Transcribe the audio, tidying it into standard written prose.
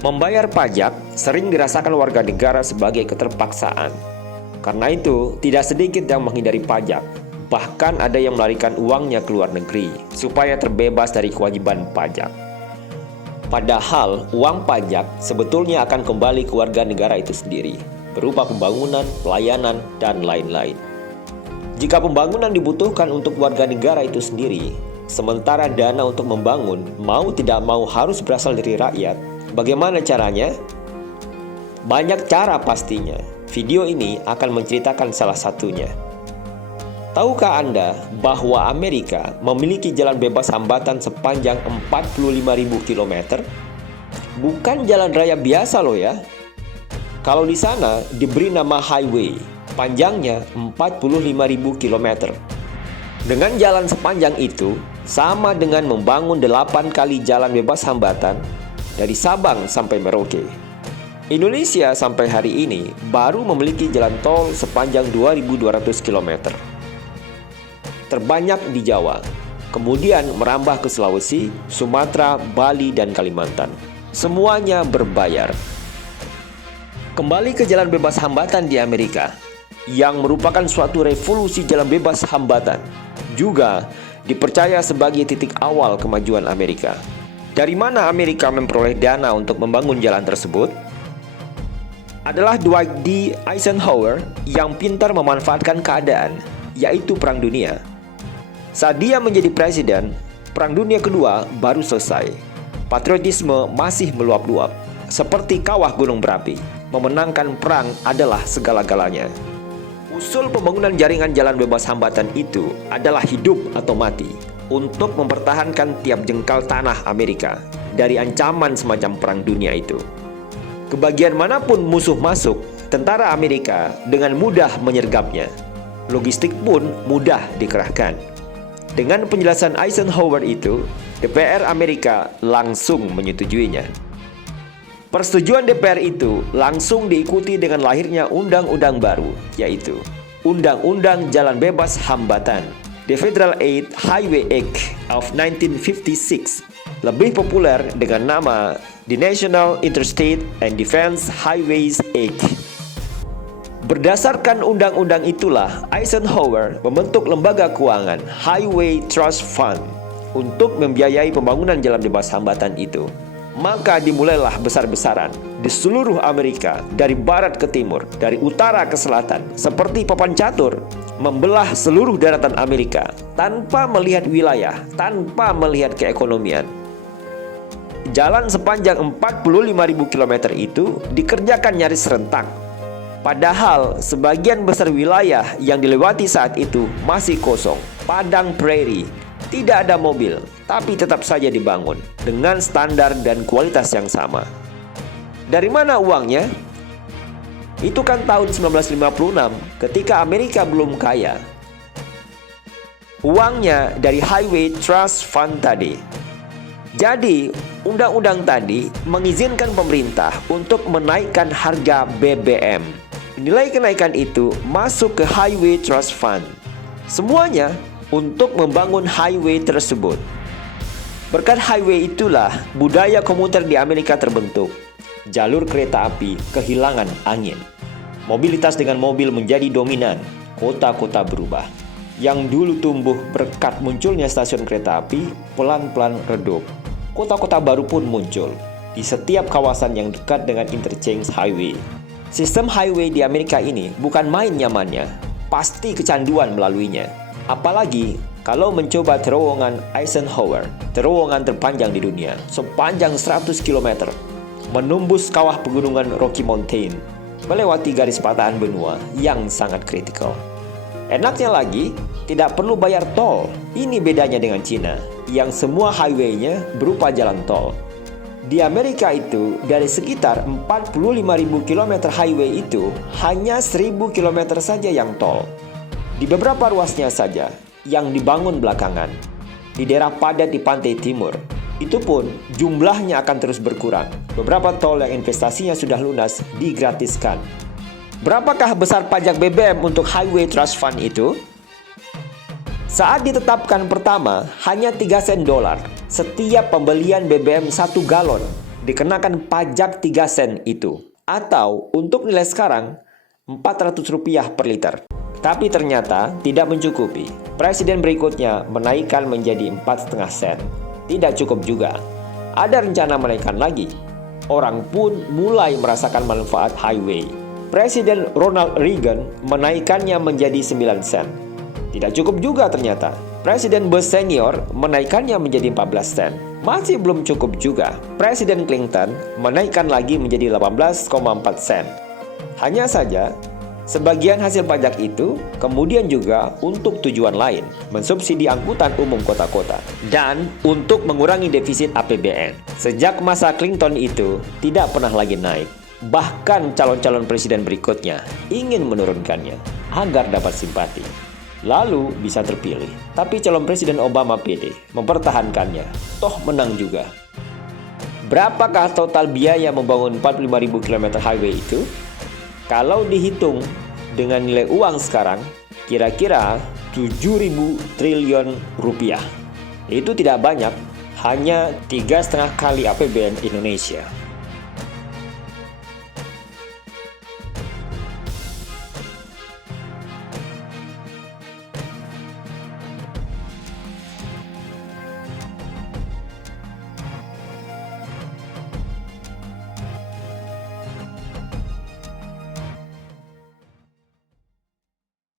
Membayar pajak sering dirasakan warga negara sebagai keterpaksaan. Karena itu, tidak sedikit yang menghindari pajak. Bahkan ada yang melarikan uangnya ke luar negeri supaya terbebas dari kewajiban pajak. Padahal, uang pajak sebetulnya akan kembali ke warga negara itu sendiri, berupa pembangunan, pelayanan, dan lain-lain. Jika pembangunan dibutuhkan untuk warga negara itu sendiri, sementara dana untuk membangun mau tidak mau harus berasal dari rakyat, bagaimana caranya? Banyak cara pastinya. Video ini akan menceritakan salah satunya. Tahukah Anda bahwa Amerika memiliki jalan bebas hambatan sepanjang 45.000 km? Bukan jalan raya biasa loh ya. Kalau di sana diberi nama highway, panjangnya 45.000 km. Dengan jalan sepanjang itu, sama dengan membangun 8 kali jalan bebas hambatan dari Sabang sampai Merauke. Indonesia sampai hari ini baru memiliki jalan tol sepanjang 2.200 km. Terbanyak di Jawa, kemudian merambah ke Sulawesi, Sumatera, Bali, dan Kalimantan. Semuanya berbayar. Kembali ke jalan bebas hambatan di Amerika, yang merupakan suatu revolusi jalan bebas hambatan, juga dipercaya sebagai titik awal kemajuan Amerika. Dari mana Amerika memperoleh dana untuk membangun jalan tersebut? Adalah Dwight D. Eisenhower yang pintar memanfaatkan keadaan, yaitu Perang Dunia. Saat dia menjadi presiden, Perang Dunia Kedua baru selesai. Patriotisme masih meluap-luap, seperti kawah gunung berapi. Memenangkan perang adalah segala-galanya. Usul pembangunan jaringan jalan bebas hambatan itu adalah hidup atau mati untuk mempertahankan tiap jengkal tanah Amerika dari ancaman semacam Perang Dunia itu. Ke bagian manapun musuh masuk, tentara Amerika dengan mudah menyergapnya. Logistik pun mudah dikerahkan. Dengan penjelasan Eisenhower itu, DPR Amerika langsung menyetujuinya. Persetujuan DPR itu langsung diikuti dengan lahirnya undang-undang baru, yaitu Undang-Undang Jalan Bebas Hambatan, The Federal Aid Highway Act of 1956, lebih populer dengan nama The National Interstate and Defense Highways Act. Berdasarkan undang-undang itulah Eisenhower membentuk lembaga keuangan Highway Trust Fund untuk membiayai pembangunan jalan bebas hambatan itu. Maka dimulailah besar-besaran di seluruh Amerika, dari barat ke timur, dari utara ke selatan, seperti papan catur, membelah seluruh daratan Amerika tanpa melihat wilayah, tanpa melihat keekonomian. Jalan sepanjang 45.000 km itu dikerjakan nyaris serentak. Padahal sebagian besar wilayah yang dilewati saat itu masih kosong, padang prairie, tidak ada mobil, tapi tetap saja dibangun dengan standar dan kualitas yang sama. Dari mana uangnya? Itu kan tahun 1956 ketika Amerika belum kaya. Uangnya dari Highway Trust Fund tadi. Jadi, undang-undang tadi mengizinkan pemerintah untuk menaikkan harga BBM. Nilai kenaikan itu masuk ke Highway Trust Fund. Semuanya untuk membangun highway tersebut. Berkat highway itulah budaya komuter di Amerika terbentuk. Jalur kereta api kehilangan angin. Mobilitas dengan mobil menjadi dominan. Kota-kota berubah. Yang dulu tumbuh berkat munculnya stasiun kereta api, pelan-pelan redup. Kota-kota baru pun muncul di setiap kawasan yang dekat dengan interchange highway. Sistem highway di Amerika ini bukan main nyamannya, pasti kecanduan melaluinya. Apalagi kalau mencoba terowongan Eisenhower, terowongan terpanjang di dunia, sepanjang 100 km, menembus kawah pegunungan Rocky Mountain, melewati garis patahan benua yang sangat kritikal. Enaknya lagi, tidak perlu bayar tol. Ini bedanya dengan Cina, yang semua highway-nya berupa jalan tol. Di Amerika itu, dari sekitar 45.000 km highway itu, hanya 1.000 km saja yang tol. Di beberapa ruasnya saja, yang dibangun belakangan. Di daerah padat di pantai timur, itu pun jumlahnya akan terus berkurang. Beberapa tol yang investasinya sudah lunas digratiskan. Berapakah besar pajak BBM untuk Highway Trust Fund itu? Saat ditetapkan pertama, hanya 3 sen dolar setiap pembelian BBM 1 galon. dikenakan pajak 3 sen itu. Atau untuk nilai sekarang, Rp400 per liter. Tapi ternyata tidak mencukupi. Presiden berikutnya menaikkan menjadi 4,5 sen. Tidak cukup juga. Ada rencana menaikkan lagi. Orang pun mulai merasakan manfaat highway. Presiden Ronald Reagan menaikkannya menjadi 9 sen. Tidak cukup juga ternyata. Presiden Bush senior menaikkannya menjadi 14 sen. Masih belum cukup juga. Presiden Clinton menaikkan lagi menjadi 18,4 sen. Hanya saja, sebagian hasil pajak itu kemudian juga untuk tujuan lain, mensubsidi angkutan umum kota-kota, dan untuk mengurangi defisit APBN. Sejak masa Clinton itu tidak pernah lagi naik. Bahkan calon-calon presiden berikutnya ingin menurunkannya agar dapat simpati. Lalu bisa terpilih. Tapi calon presiden Obama pede mempertahankannya. Toh menang juga. Berapakah total biaya membangun 45.000 km highway itu? Kalau dihitung dengan nilai uang sekarang, kira-kira 7.000 triliun rupiah. Itu tidak banyak, hanya 3,5 kali APBN Indonesia.